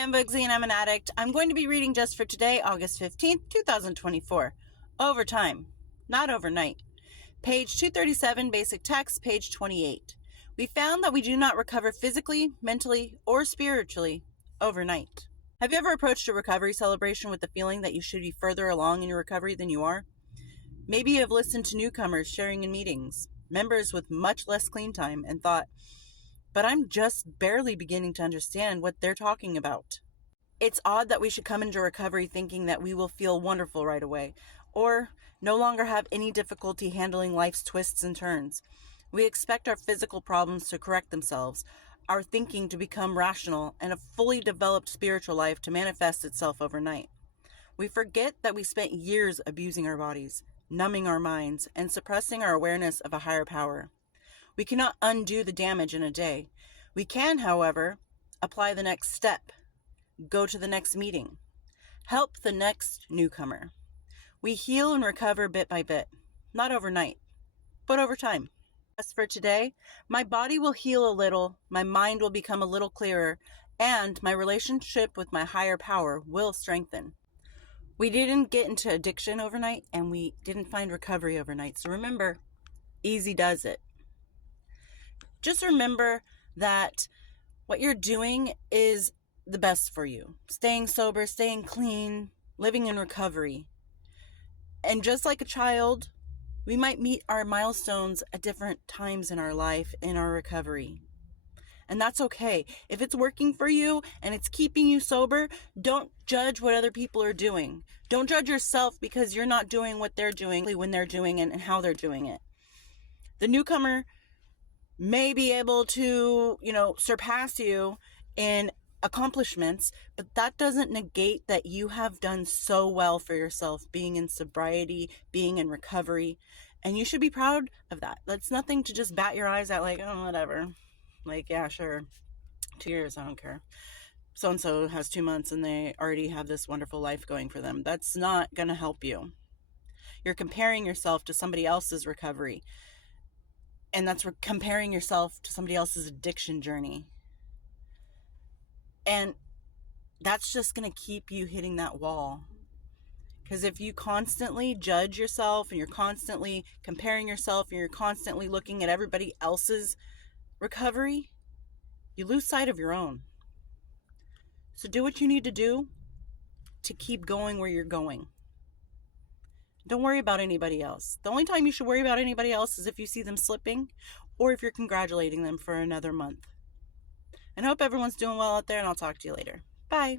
I'm Bugsy and I'm an addict. I'm going to be reading just for today, August 15th, 2024. Overtime, not overnight. Page 237, basic text, page 28. We found that we do not recover physically, mentally, or spiritually overnight. Have you ever approached a recovery celebration with the feeling that you should be further along in your recovery than you are? Maybe you have listened to newcomers sharing in meetings, members with much less clean time, and thought, but I'm just barely beginning to understand what they're talking about. It's odd that we should come into recovery thinking that we will feel wonderful right away, or no longer have any difficulty handling life's twists and turns. We expect our physical problems to correct themselves, our thinking to become rational, and a fully developed spiritual life to manifest itself overnight. We forget that we spent years abusing our bodies, numbing our minds, and suppressing our awareness of a higher power. We cannot undo the damage in a day. We can, however, apply the next step, go to the next meeting, help the next newcomer. We heal and recover bit by bit, not overnight, but over time. As for today, my body will heal a little, my mind will become a little clearer, and my relationship with my higher power will strengthen. We didn't get into addiction overnight, and we didn't find recovery overnight. So remember, easy does it. Just remember that what you're doing is the best for you. Staying sober, staying clean, living in recovery. And just like a child, we might meet our milestones at different times in our life, in our recovery. And that's okay. If it's working for you and it's keeping you sober, don't judge what other people are doing. Don't judge yourself because you're not doing what they're doing, when they're doing it, and how they're doing it. The newcomer may be able to, surpass you in accomplishments, but that doesn't negate that you have done so well for yourself, being in sobriety, being in recovery, and you should be proud of that. That's nothing to just bat your eyes at like, oh, whatever. Like, yeah, sure. 2 years, I don't care. So-and-so has 2 months and they already have this wonderful life going for them. That's not going to help you. You're comparing yourself to somebody else's recovery. And that's comparing yourself to somebody else's addiction journey. And that's just going to keep you hitting that wall. Because if you constantly judge yourself and you're constantly comparing yourself and you're constantly looking at everybody else's recovery, you lose sight of your own. So do what you need to do to keep going where you're going. Don't worry about anybody else. The only time you should worry about anybody else is if you see them slipping or if you're congratulating them for another month. And I hope everyone's doing well out there, and I'll talk to you later. Bye.